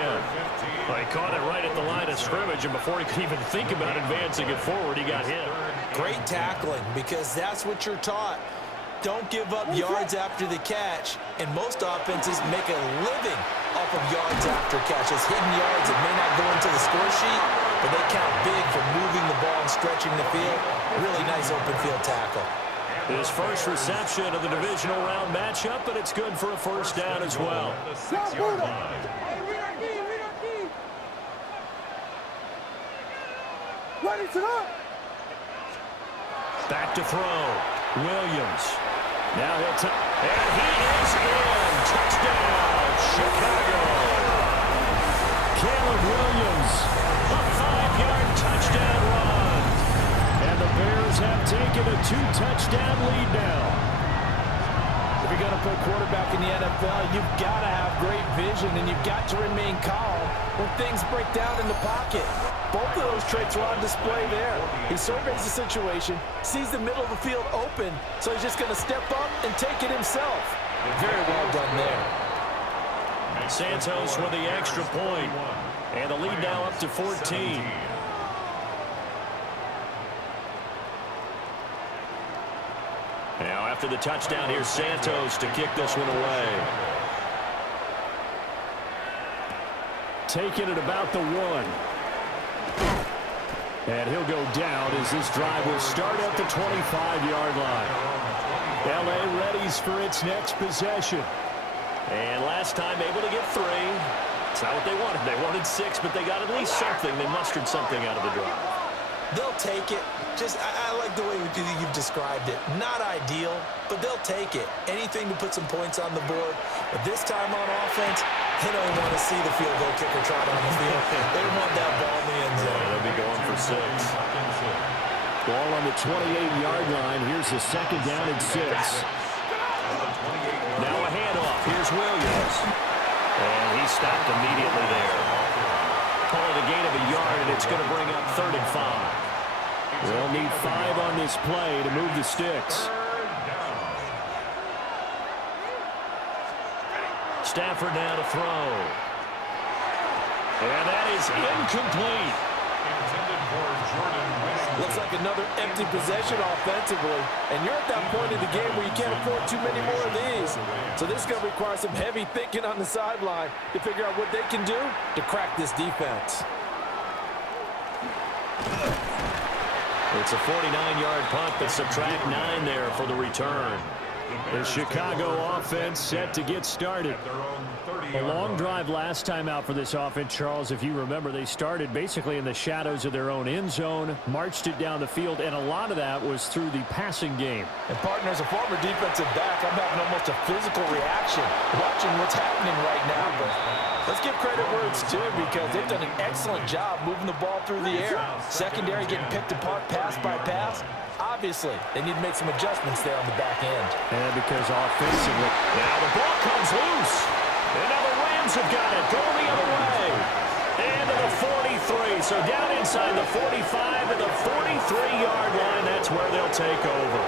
Well, he caught it right at the line of scrimmage, and before he could even think about advancing it forward, he got hit. Great tackling, because that's what you're taught. Don't give up yards after the catch, and most offenses make a living off of yards after catches. Hidden yards that may not go into the score sheet, but they count big for moving the ball and stretching the field. Really nice open field tackle. His first reception of the divisional round matchup, but it's good for a first down as well. Back to throw. Williams. Now he'll and he is in. Touchdown, Chicago. Caleb Williams, a 5-yard touchdown run. And the Bears have taken a 2-touchdown lead now. If you're going to put quarterback in the NFL, you've got to have great vision, and you've got to remain calm when things break down in the pocket. Both of those traits are on display there. He surveys the situation, sees the middle of the field open, so he's just going to step up and take it himself. Very well done there. Santos with the extra point, and the lead now up to 14. Now after the touchdown, here's Santos to kick this one away. Taking it about the 1. And he'll go down as this drive will start at the 25-yard line. LA readies for its next possession. And last time able to get 3. It's not what they wanted. They wanted 6, but they got at least something. They mustered something out of the drive. They'll take it. I like the way you've described it. Not ideal, but they'll take it. Anything to put some points on the board. But this time on offense, they don't want to see the field goal kicker trot on the field. They want that ball in the end zone. They'll be going for 6. Ball on the 28-yard line. Here's the 2nd down and 6. Now a handoff. Here's Williams. And he stopped immediately there. Calling a gain of a yard, and it's going to bring up 3rd and 5. They'll need 5 on this play to move the sticks. Stafford now to throw. And that is incomplete. Looks like another empty possession offensively. And you're at that point in the game where you can't afford too many more of these. So this is going to require some heavy thinking on the sideline to figure out what they can do to crack this defense. It's a 49-yard punt, but subtract 9 there for the return. The Chicago offense set to get started. A long drive last time out for this offense, Charles. If you remember, they started basically in the shadows of their own end zone, marched it down the field, and a lot of that was through the passing game. And, partner, as a former defensive back, I'm having almost a physical reaction watching what's happening right now. But let's give credit where it's due, because they've done an excellent job moving the ball through the air. Secondary getting picked apart pass by pass. Obviously, they need to make some adjustments there on the back end. And because offensively, now the ball comes loose. And now the Rams have got it. Going the other way. And to the 43. So down inside the 45 to the 43-yard line. That's where they'll take over.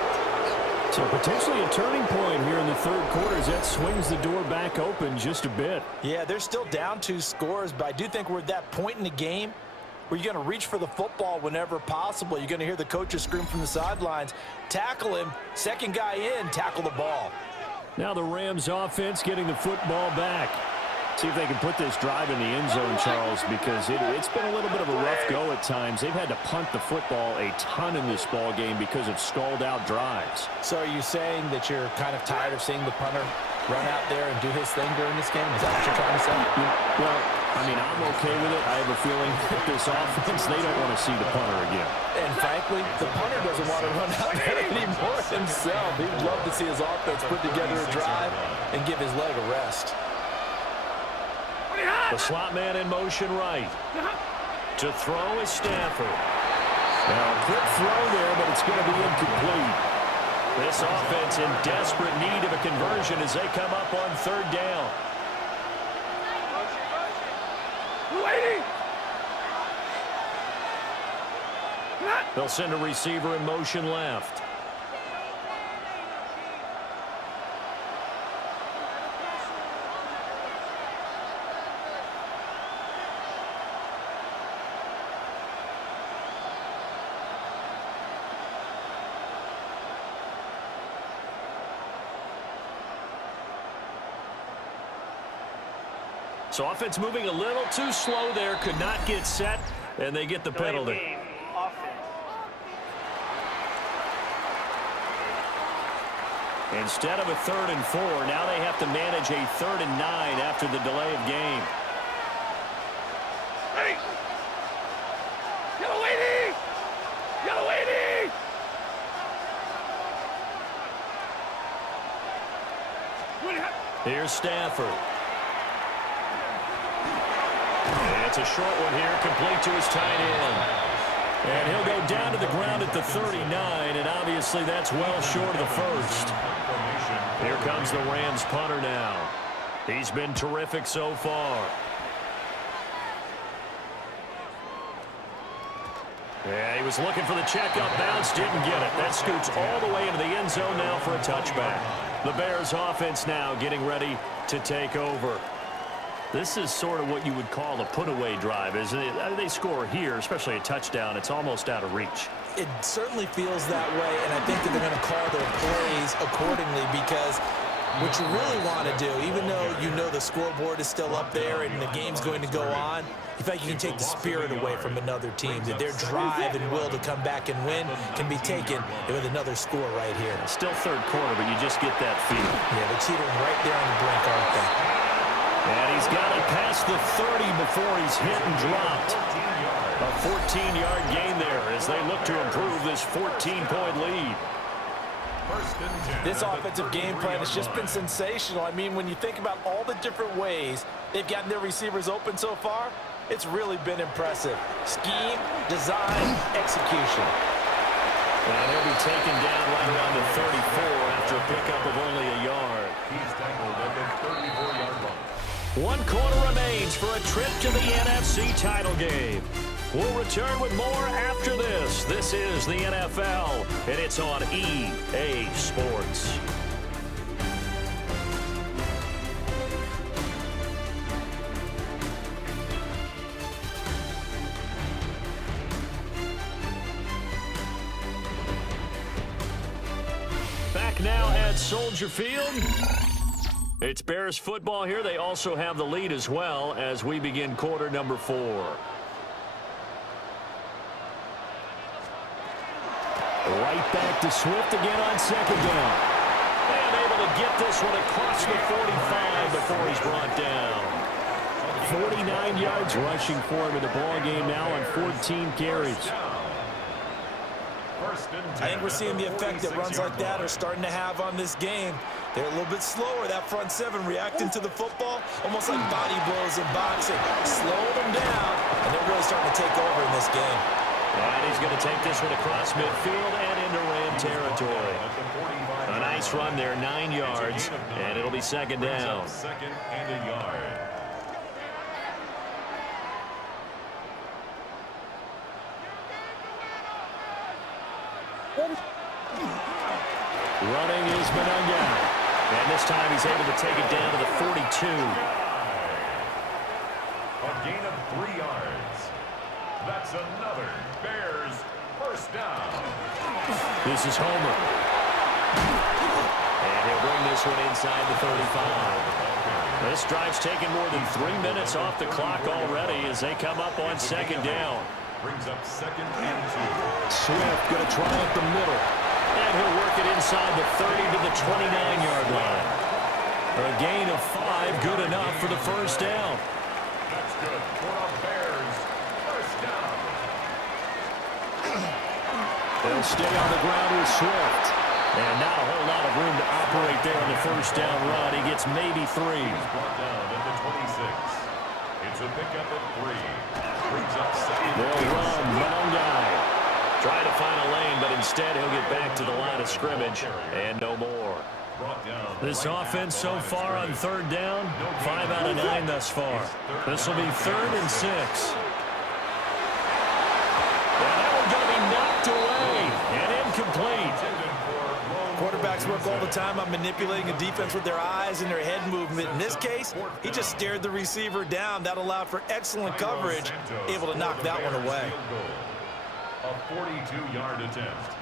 So potentially a turning point here in the 3rd quarter as that swings the door back open just a bit. Yeah, they're still down 2 scores, but I do think we're at that point in the game where you're going to reach for the football whenever possible. You're going to hear the coaches scream from the sidelines, tackle him, 2nd guy in, tackle the ball. Now the Rams offense getting the football back. See if they can put this drive in the end zone, Charles, because it's been a little bit of a rough go at times. They've had to punt the football a ton in this ball game because of stalled-out drives. So are you saying that you're kind of tired of seeing the punter run out there and do his thing during this game? Is that what you're trying to say? Yeah, well, I mean, I'm okay with it. I have a feeling that this offense, they don't want to see the punter again. And frankly, the punter doesn't want to run out there anymore himself. He'd love to see his offense put together a drive and give his leg a rest. The slot man in motion right. To throw is Stafford. Now a quick throw there, but it's going to be incomplete. This offense in desperate need of a conversion as they come up on 3rd down. Waiting. They'll send a receiver in motion left. So offense moving a little too slow there, could not get set, and they get the penalty. Instead of a 3rd and 4, now they have to manage a 3rd and 9 after the delay of game. Ready. Yellow lady! Yellow lady! Here's Stafford. It's a short one here, complete to his tight end. And he'll go down to the ground at the 39, and obviously that's well short of the first. Here comes the Rams punter now. He's been terrific so far. Yeah, he was looking for the checkup bounce, didn't get it. That scoots all the way into the end zone now for a touchback. The Bears offense now getting ready to take over. This is sort of what you would call a put-away drive, isn't it? They score here, especially a touchdown. It's almost out of reach. It certainly feels that way, and I think that they're going to call their plays accordingly, because what you really want to do, even though you know the scoreboard is still up there and the game's going to go on, you feel like you can take the spirit away from another team, that their drive and will to come back and win can be taken with another score right here. Still third quarter, but you just get that feel. Yeah, they're teetering right there on the brink, aren't they? And he's got it past the 30 before he's hit and dropped. A 14-yard gain there as they look to improve this 14-point lead. This offensive game plan has just been sensational. I mean, when you think about all the different ways they've gotten their receivers open so far, it's really been impressive. Scheme, design, execution. And he'll be taken down right around the 34 after a pickup of only a yard. He's tackled at the 34-yard line. 1 quarter remains for a trip to the NFC title game. We'll return with more after this. This is the NFL, and it's on EA Sports. Back now at Soldier Field. It's Bears football here. They also have the lead as well as we begin quarter number 4. Right back to Swift again on 2nd down. And able to get this one across the 45 before he's brought down. 49 yards rushing for him in the ball game now on 14 carries. I think we're seeing the effect that runs like that are starting to have on this game. They're a little bit slower, that front 7 reacting to the football, almost like body blows in boxing, slowing them down, and they're really starting to take over in this game. And he's going to take this one across midfield and into Ram territory. A nice run there, 9 yards, and it'll be 2nd down. 2nd and a yard. Running is Manunga. And this time he's able to take it down to the 42. A gain of 3 yards. That's another Bears first down. This is Homer. And he'll bring this one inside the 35. This drive's taken more than 3 minutes off the clock already as they come up on 2nd down. Brings up 2nd and 2. Swift going to try up the middle. And he'll work it inside the 30 to the 29-yard line. A gain of 5, good enough for the first down. That's good for the Bears. First down. They'll stay on the ground with Swift. And not a whole lot of room to operate there on the first down run. He gets maybe 3. He's brought down at the 26. It's a pickup at 3. Brings up 2nd. They'll run, long guy. Trying to find a lane, but instead he'll get back to the line of scrimmage and no more. This offense so far on 3rd down, 5 out of 9 thus far. This will be 3rd and 6. And that one's going to be quarterbacks work all the time on manipulating a defense with their eyes and their head movement. In this case, he just stared the receiver down. That allowed for excellent coverage, able to knock that one away. A 42-yard attempt.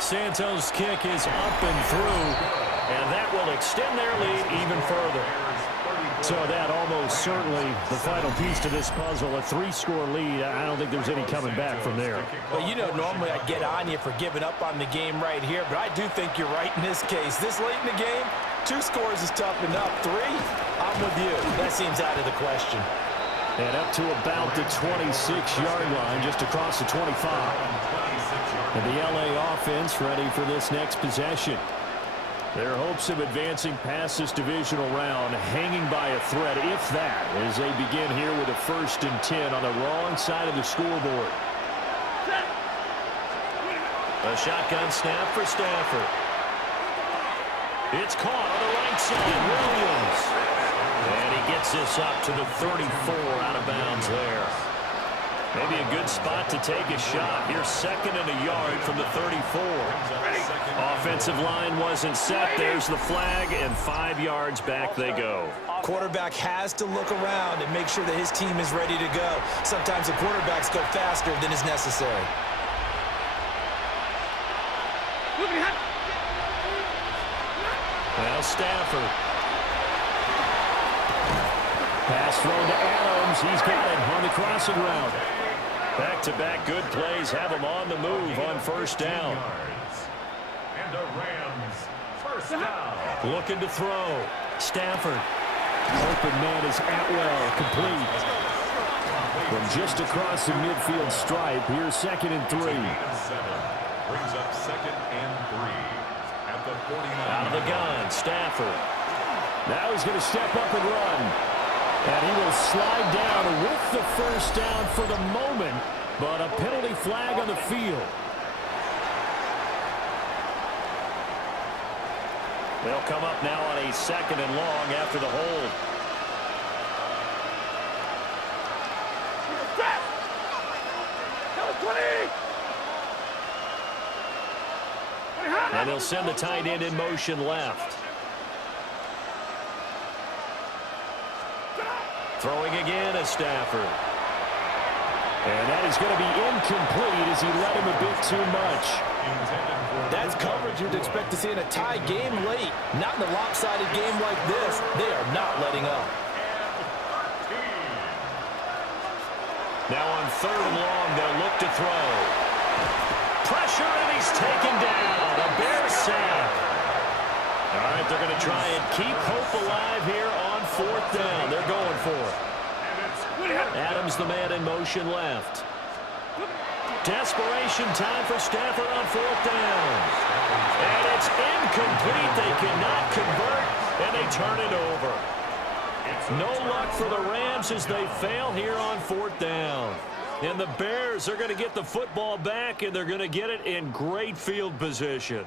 Santos' kick is up and through, and that will extend their lead even further. So that almost certainly the final piece to this puzzle, a 3-score lead. I don't think there's any coming back from there. Well, you know, normally I get on you for giving up on the game right here, but I do think you're right in this case. This late in the game, 2 scores is tough enough. 3, I'm with you. That seems out of the question. And up to about the 26-yard line, just across the 25. And the LA offense ready for this next possession. Their hopes of advancing past this divisional round hanging by a thread, if that, as they begin here with a 1st and 10 on the wrong side of the scoreboard. A shotgun snap for Stafford. It's caught on the right side. Williams. And he gets this up to the 34 out of bounds there. Maybe a good spot to take a shot. Here's 2nd and a yard from the 34. Offensive line wasn't set. There's the flag, and 5 yards back they go. Quarterback has to look around and make sure that his team is ready to go. Sometimes the quarterbacks go faster than is necessary. Now Stafford. Pass thrown to Adams. He's got it on the crossing route. Back-to-back good plays have him on the move on 1st down. And the Rams, 1st down. Looking to throw. Stafford. Open man is Atwell, complete. From just across the midfield stripe, here's 2nd and 3. Brings up 2nd and 3 at the 49. Out of the gun, Stafford. Now he's going to step up and run. And he will slide down with the 1st down for the moment, but a penalty flag on the field. They'll come up now on a 2nd and long after the hold. And they'll send the tight end in motion left. Throwing again is Stafford. And that is going to be incomplete as he let him a bit too much. That's coverage you'd expect to see in a tie game late. Not in a lopsided game like this. They are not letting up. Now on 3rd and long, they'll look to throw. Pressure, and he's taken down. A Bears sack. All right, they're going to try and keep hope alive here on 4th down. They're going for it. Adams, the man in motion left. Desperation time for Stafford on 4th down. And it's incomplete. They cannot convert, and they turn it over. No luck for the Rams as they fail here on 4th down. And the Bears are going to get the football back, and they're going to get it in great field position.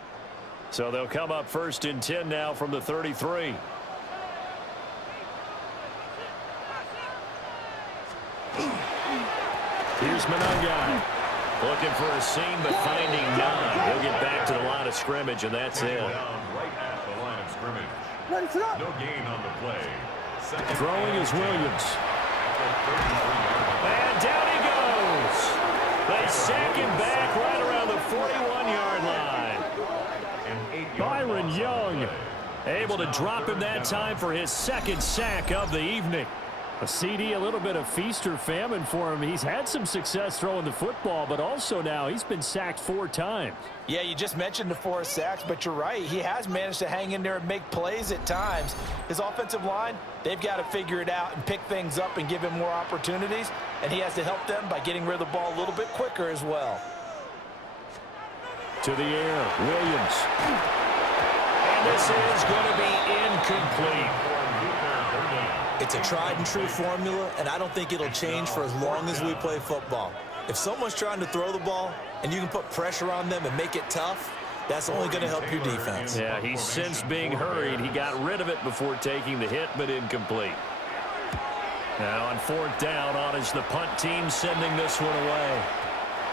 So they'll come up 1st and 10 now from the 33. Here's Monangai. Looking for a seam, but finding none. He'll get back to the line of scrimmage, and that's it. Right at the line of scrimmage. No gain on the play. Throwing is Williams. And down he goes. They sack him back right around the 41-yard line. Byron Young able to drop him that time for his 2nd sack of the evening. A CD, a little bit of feast or famine for him. He's had some success throwing the football, but also now he's been sacked 4 times. Yeah, you just mentioned the 4 sacks, but you're right. He has managed to hang in there and make plays at times. His offensive line, they've got to figure it out and pick things up and give him more opportunities, and he has to help them by getting rid of the ball a little bit quicker as well. To the air, Williams. And this is going to be incomplete. It's a tried and true formula, and I don't think it'll change for as long as we play football. If someone's trying to throw the ball and you can put pressure on them and make it tough, that's only going to help your defense. Yeah, he's since being hurried. He got rid of it before taking the hit, but incomplete. Now on 4th down, on is the punt team sending this one away.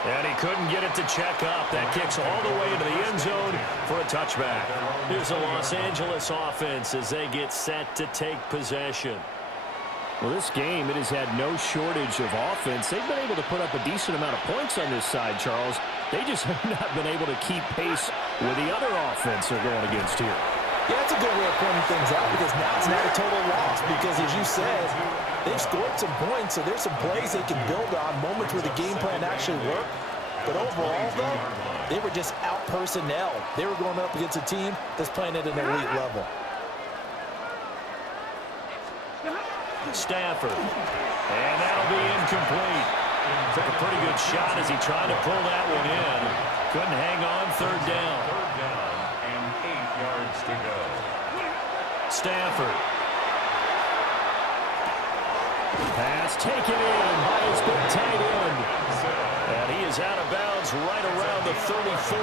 And he couldn't get it to check up. That kicks all the way into the end zone for a touchback. Here's the Los Angeles offense as they get set to take possession. Well, this game, it has had no shortage of offense. They've been able to put up a decent amount of points on this side, Charles. They just have not been able to keep pace with the other offense they're going against here. Yeah, that's a good way of pointing things out because now it's not a total loss because, as you said, they've scored some points, so there's some plays they can build on, moments where the game plan actually worked. But overall, though, they were just out-personnel. They were going up against a team that's playing at an elite level. Stafford. And that'll be incomplete. Took a pretty good shot as he tried to pull that one in. Couldn't hang on, third down. Third down and 8 yards to go. Stafford. Pass taken in by his big tight end. And he is out of bounds right around the 34.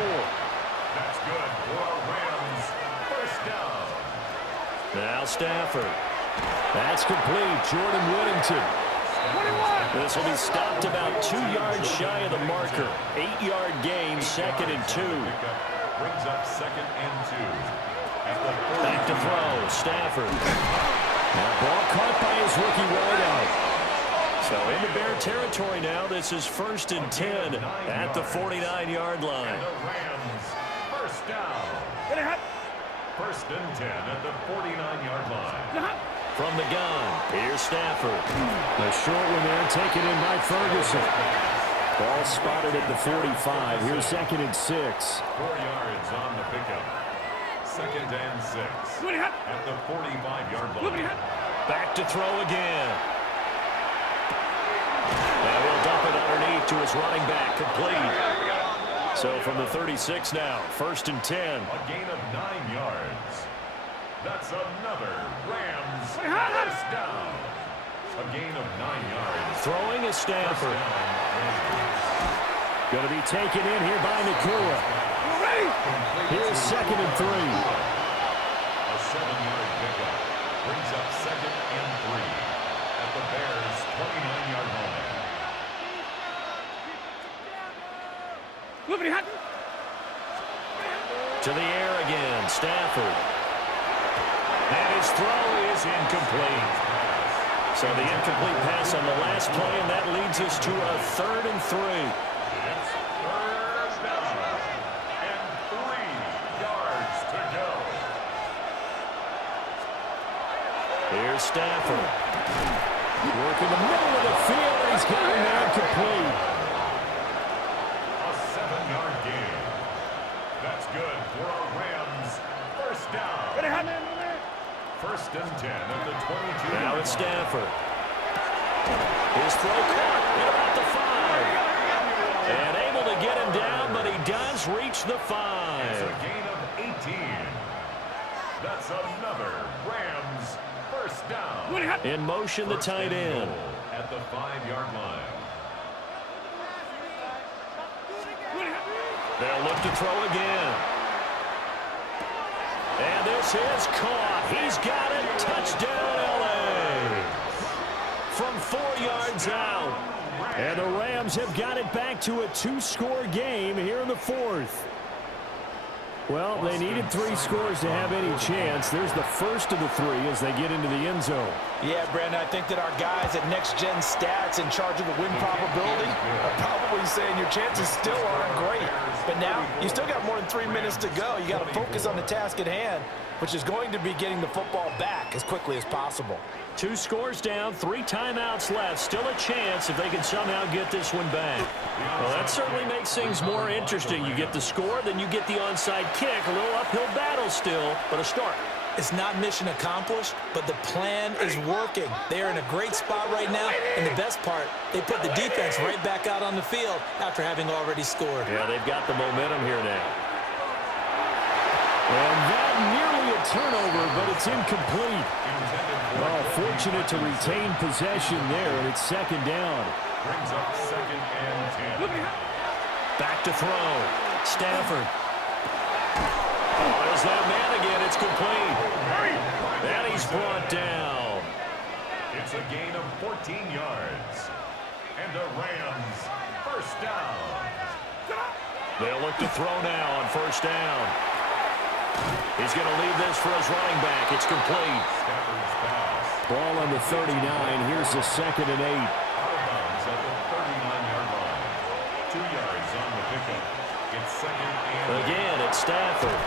That's good for our Rams. First down. Now Stafford. That's complete. Jordan Whittington. This will be stopped about 2 yards shy of the marker. 8-yard gain, 2nd and 2. Brings up 2nd and 2. At the Back to throw, Stafford. That ball caught by his rookie wideout. So into Bear territory now. This is 1st and 10 at the 49-yard line. And the Rams, first down. 1st and 10 at the 49-yard line. From the gun, here's Stafford. The short one there taken in by Ferguson. Ball spotted at the 45. Here's 2nd and 6. 4 yards on the pickup. 2nd and 6 at the 45-yard line. Back to throw again. And we'll dump it underneath to his running back, complete. So from the 36 now, 1st and 10. A gain of 9 yards. That's another Rams first down. A gain of 9 yards. Throwing is Stafford. Going to be taken in here by Nakua. Here's 2nd and 3. A 7-yard pickup. Brings up 2nd and 3 at the Bears' 29-yard line. To the air again, Stafford. And his throw is incomplete. So the incomplete pass on the last play, and that leads us to a 3rd and 3. It's first down and 3 yards to go. Here's Stafford. Working the middle of the field. He's got him there complete. A 7-yard gain. That's good for our Rams. First down. 1st and 10 at the 22. Now it's Stafford. His throw caught at about the 5. And able to get him down, but he does reach the 5. It's a gain of 18. That's another Rams first down. In motion, the tight end. At the 5-yard line. They'll look to throw again. And this is caught. He's got it. Touchdown, L.A. From 4 yards out. And the Rams have got it back to a 2-score game here in the 4th. Well, they needed 3 scores to have any chance. There's the first of the 3 as they get into the end zone. Yeah, Brandon, I think that our guys at Next Gen Stats in charge of the win probability are probably saying your chances still aren't great. But now, you still got more than 3 minutes to go. You got to focus on the task at hand, which is going to be getting the football back as quickly as possible. 2 scores down, 3 timeouts left. Still a chance if they can somehow get this one back. Well, that certainly makes things more interesting. You get the score, then you get the onside kick. A little uphill battle still, but a start. It's not mission accomplished, but the plan is working. They're in a great spot right now, and the best part, they put the defense right back out on the field after having already scored. Yeah, they've got the momentum here now. And that nearly a turnover, but it's incomplete. Oh, fortunate to retain possession there, and it's 2nd down. Brings up 2nd and 10. Back to throw. Stafford. Oh, there's that man again. It's complete. And he's brought down. It's a gain of 14 yards. And the Rams First down. They'll look to throw now on first down. He's going to leave this for his running back. It's complete. Stafford's pass. Ball on the 39. Here's the 2nd and 8. Out of bounds at the 39-yard line. 2 yards on the pickup. It's second and Again, it's Stafford.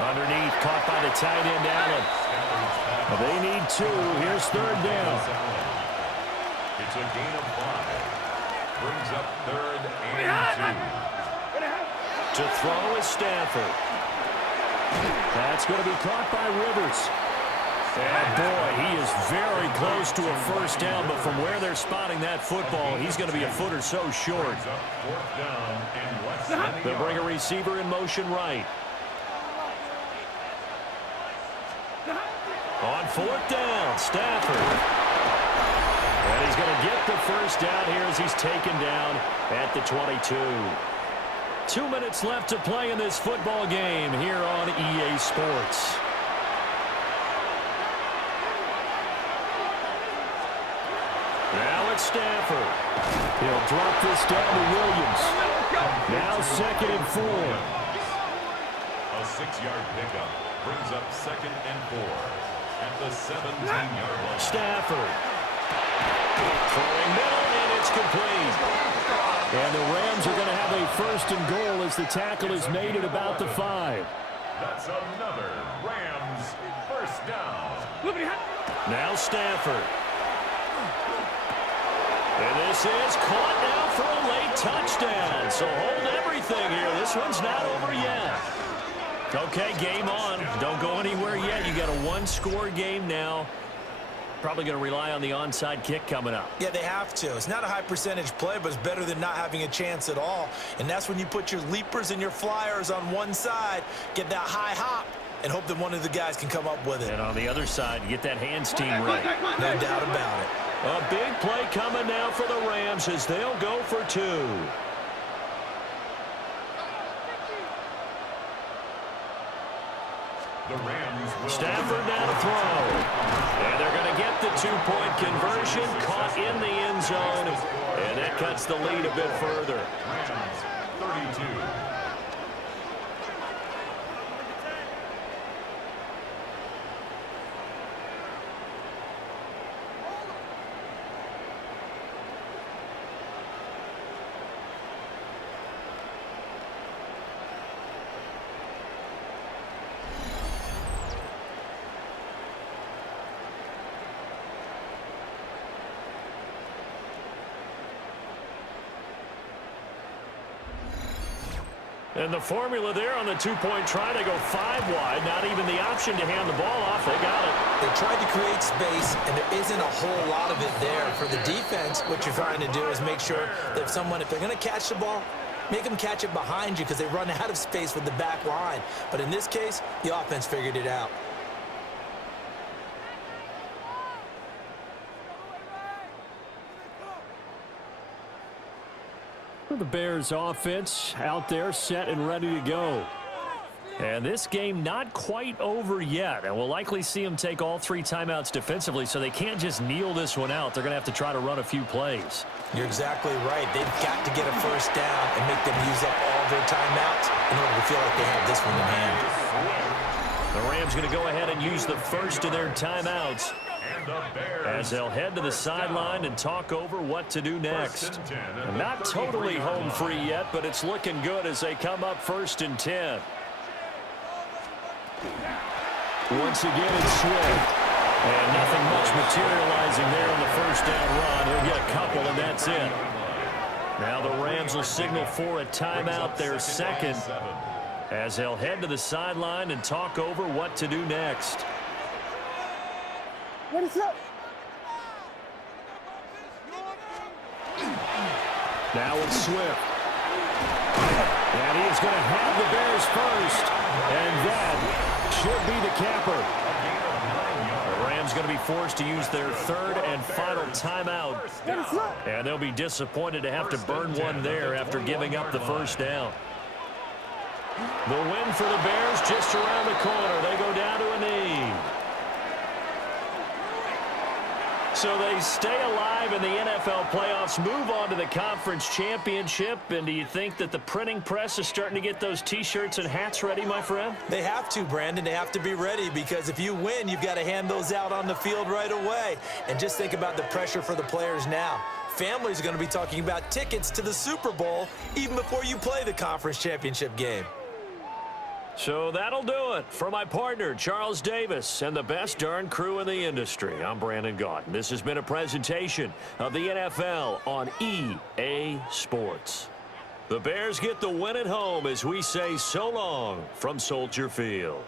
Underneath, caught by the tight end, Allen. Stafford's pass. They need 2. Here's 3rd down. It's a gain of 5. Brings up 3rd and 2. To throw is Stafford. That's going to be caught by Rivers. And boy, he is very close to a first down, but from where they're spotting that football, he's going to be a foot or so short. Brings up 4th down and less than a They'll bring a yard. receiver in motion right. On 4th down, Stafford. And he's going to get the first down here as he's taken down at the 22. 2 minutes left to play in this football game here on EA Sports. Now it's Stafford. He'll drop this down to Williams. Now 2nd and 4. A 6-yard pickup brings up 2nd and 4 at the 17-yard line. Stafford. Throwing middle, and it's complete. And the Rams are going to have a 1st and goal as the tackle is made at about the 5. That's another Rams first down. Now Stafford. And this is caught now for a late touchdown. So hold everything here. This one's not over yet. Okay, game on. Don't go anywhere yet. You got a 1-score game now. Probably going to rely on the onside kick coming up. Yeah, they have to. It's not a high percentage play, but it's better than not having a chance at all. And that's when you put your leapers and your flyers on one side, get that high hop, and hope that one of the guys can come up with it. And on the other side, you get that hands team right. No doubt about it. A big play coming now for the Rams as they'll go for 2. The Rams will Stafford now to throw. And they're going to get the 2-point conversion, caught in the end zone. And that cuts the lead a bit further. Rams 32. And the formula there on the 2-point try, they go 5 wide. Not even the option to hand the ball off. They got it. They tried to create space, and there isn't a whole lot of it there. For the defense, what you're trying to do is make sure that if they're going to catch the ball, make them catch it behind you because they run out of space with the back line. But in this case, the offense figured it out. The Bears offense out there set and ready to go. And this game not quite over yet. And we'll likely see them take all 3 timeouts defensively, so they can't just kneel this one out. They're going to have to try to run a few plays. You're exactly right. They've got to get a first down and make them use up all their timeouts in order to feel like they have this one in hand. The Rams going to go ahead and use the first of their timeouts as they'll head to the sideline and talk over what to do next. Not totally home free yet, but it's looking good as they come up 1st and 10. Once again, it's Swift. And nothing much materializing there on the first down run. He'll get a couple, and that's it. Now the Rams will signal for a timeout, their 2nd, as they'll head to the sideline and talk over what to do next. What is up? Now it's Swift. And he is going to have the Bears first. And that should be the capper. The Rams going to be forced to use their 3rd and final timeout. And they'll be disappointed to have to burn one there after giving up the first down. The win for the Bears just around the corner. They go down to a knee. So they stay alive in the NFL playoffs, move on to the conference championship. And do you think that the printing press is starting to get those T-shirts and hats ready, my friend? They have to, Brandon. They have to be ready because if you win, you've got to hand those out on the field right away. And just think about the pressure for the players now. Families are going to be talking about tickets to the Super Bowl even before you play the conference championship game. So that'll do it for my partner, Charles Davis, and the best darn crew in the industry. I'm Brandon Gaudin. This has been a presentation of the NFL on EA Sports. The Bears get the win at home as we say so long from Soldier Field.